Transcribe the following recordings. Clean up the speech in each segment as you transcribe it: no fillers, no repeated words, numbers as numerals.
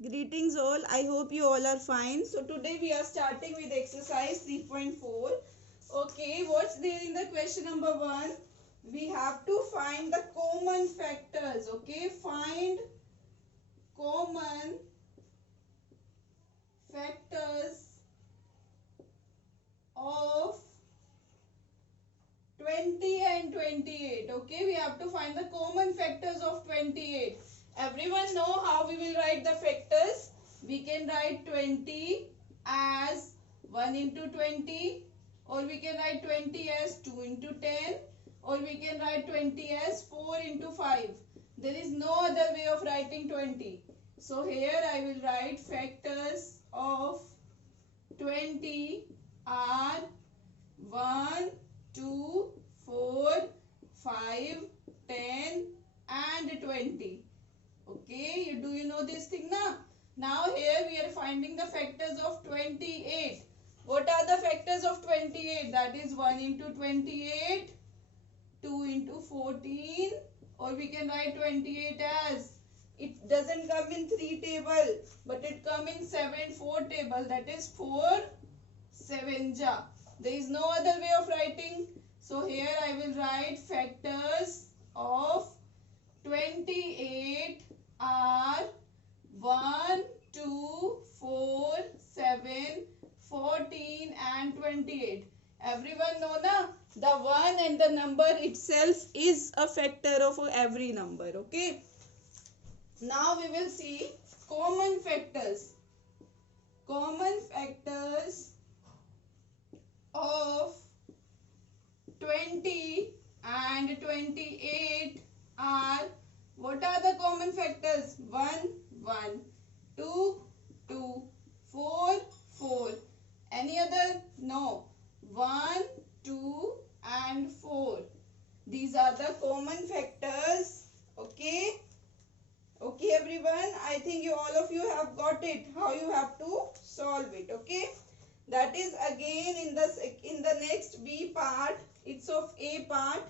Greetings all. I hope you all are fine. So today we are starting with exercise 3.4. Okay, what's there in the question number 1? We have to find the common factors. Okay, find common factors of 20 and 28. Okay, we have to find the common factors of 28. Everyone know how we will write the factors. We can write 20 as 1 into 20, or we can write 20 as 2 into 10, or we can write 20 as 4 into 5. There is no other way of writing 20. So here I will write factors of 20 are 1, 2, 4, 5, 10 and 20. Okay, do you know this thing now? Now here we are finding the factors of 28. What are the factors of 28? That is 1 into 28, 2 into 14, or we can write 28 as, it doesn't come in 3 table, but it come in 7 4 table. That is 4 7 ja. There is no other way of writing. So here I will write factors of 28 are 1, 2, 4, 7, 14 and 28. Everyone know na? The 1 and the number itself is a factor of every number. Okay. Now we will see common factors. Common factors of 20 and 28 are, what are the common factors? 1 1, 2 2, 4 4. Any other? No. 1 2 and 4. These are the common factors. Okay. Okay everyone, I think all of you have got it, how you have to solve it. Okay. That is again in the next B part. It's of A part.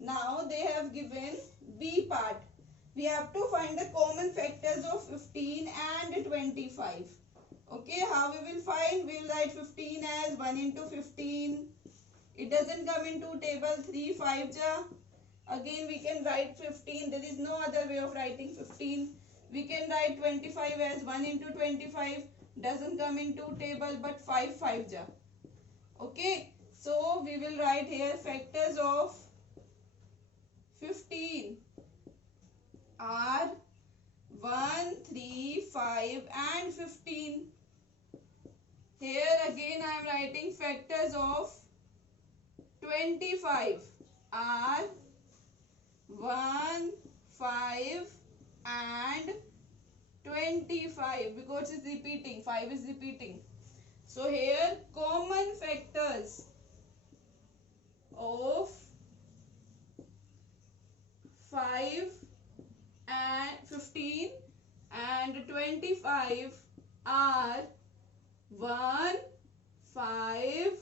Now they have given B part. We have to find the common factors of 15 and 25. Okay, how we will find? We will write 15 as 1 into 15. It doesn't come into table. 3 5 ja. Again we can write 15. There is no other way of writing 15. We can write 25 as 1 into 25. Doesn't come into table, but 5 5 ja. Okay, so we will write here factors of 15 are 1 3 5 and 15. Here again I am writing factors of 25 are 1 5 and 25, because it's repeating, 5 is repeating. So here common factors of 5 and 15 and 25 are 1 5,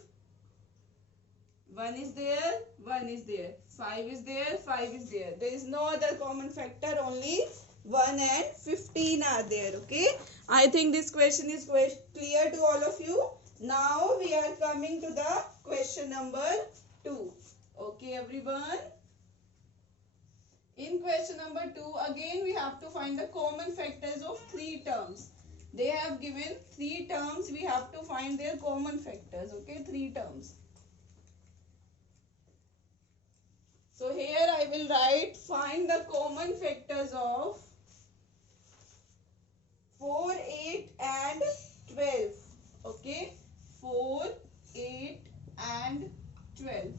1 is there, 1 is there, 5 is there, 5 is there. There is no other common factor, only 1 and 15 are there. Okay, I think this question is clear to all of you. Now we are coming to the question number 2. Okay everyone, in question number 2 again we have to find the common factors of 3 terms. They have given 3 terms, we have to find their common factors. Okay, 3 terms. So here I will write find the common factors of 4, 8 and 12. Okay, 4, 8 and 12.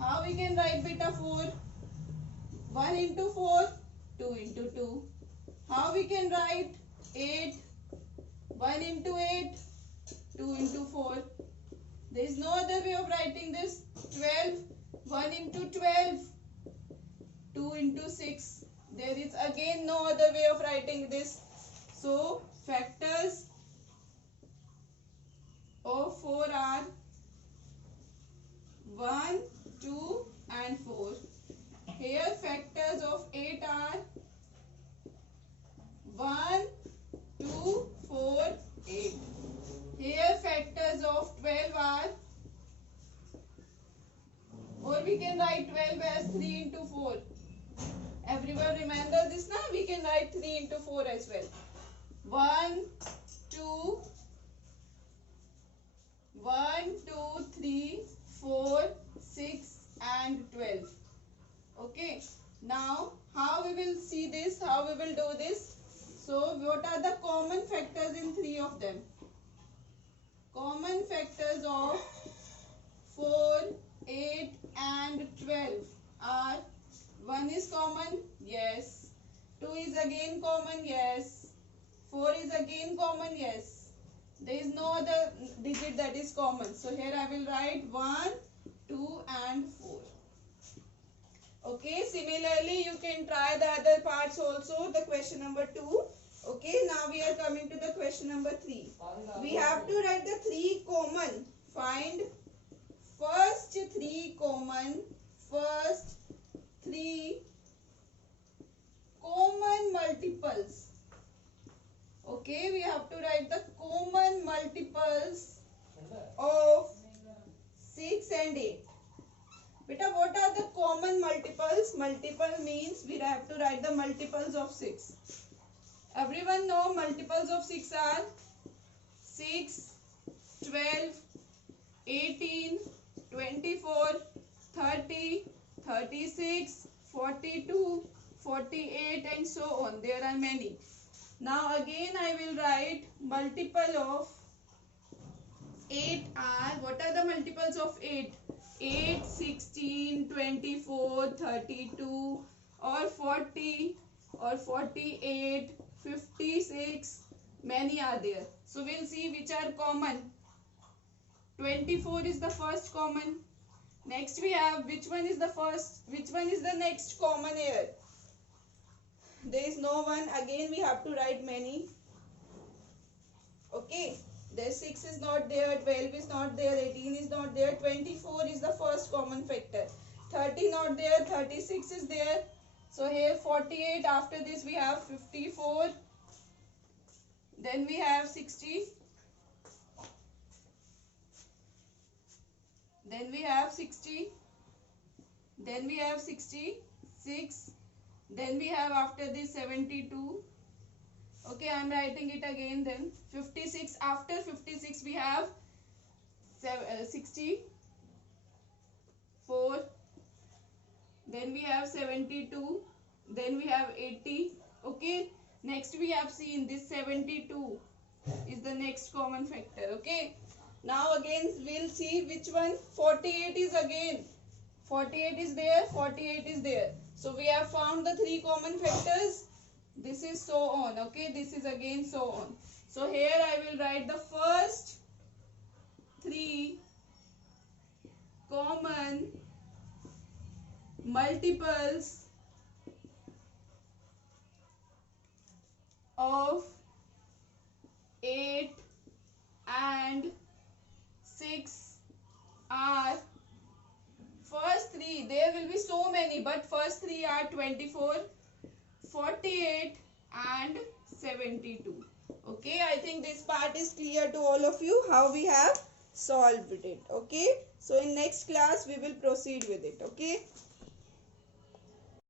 How we can write beta 4? 1 into 4, 2 into 2. How we can write 8? 1 into 8, 2 into 4. There is no other way of writing this. 12, 1 into 12, 2 into 6. There is again no other way of writing this. So factors of 4 are 1, 2 and 4. Here factors of 8 are 1, or we can write 12 as 3 into 4. Everyone remember this now? We can write 3 into 4 as well. 1, 2, 3, 4, 6 and 12. Okay. Now, how we will see this? How we will do this? So, what are the common factors in 3 of them? Common factors of 4, 8 and 12 are 1 is common, yes. 2 is again common, yes. 4 is again common, yes. There is no other digit that is common. So here I will write 1, 2 and 4. Okay, similarly you can try the other parts also, the question number 2. Okay, now we are coming to the question number 3. We have to write the 3 common. Find first 3 common multiples. Okay, we have to write the common multiples of 6 and 8. Beta, what are the common multiples? Multiple means we have to write the multiples of 6. Everyone know multiples of 6 are 6, 12, 18, 24, 30, 36, 42, 48 and so on. There are many. Now again I will write multiple of 8 are, what are the multiples of 8? 8, 16, 24, 32 or 40 or 48, 56, many are there. So we'll see which are common. 24 is the first common. Next we have which one is the first, which one is the next common here. There is no one. Again we have to write many. Okay. There 6 is not there, 12 is not there, 18 is not there, 24 is the first common factor. 30 not there, 36 is there. So here 48, after this we have 54. Then we have 60. Then we have 60. Then we have 66. Then we have after this 72. Okay, I am writing it again then. 56. After 56 we have 64. Then we have 72. Then we have 80. Okay. Next we have seen this 72 is the next common factor. Okay. Now again we'll see which one. 48 is again. 48 is there. 48 is there. So we have found the 3 common factors. This is so on. Okay. This is again so on. So here I will write the first 3 common multiples of 8 and 6 are first 3. There will be so many, but first 3 are 24, 48 and 72. Okay, I think this part is clear to all of you how we have solved it. Okay, so in next class we will proceed with it. Okay.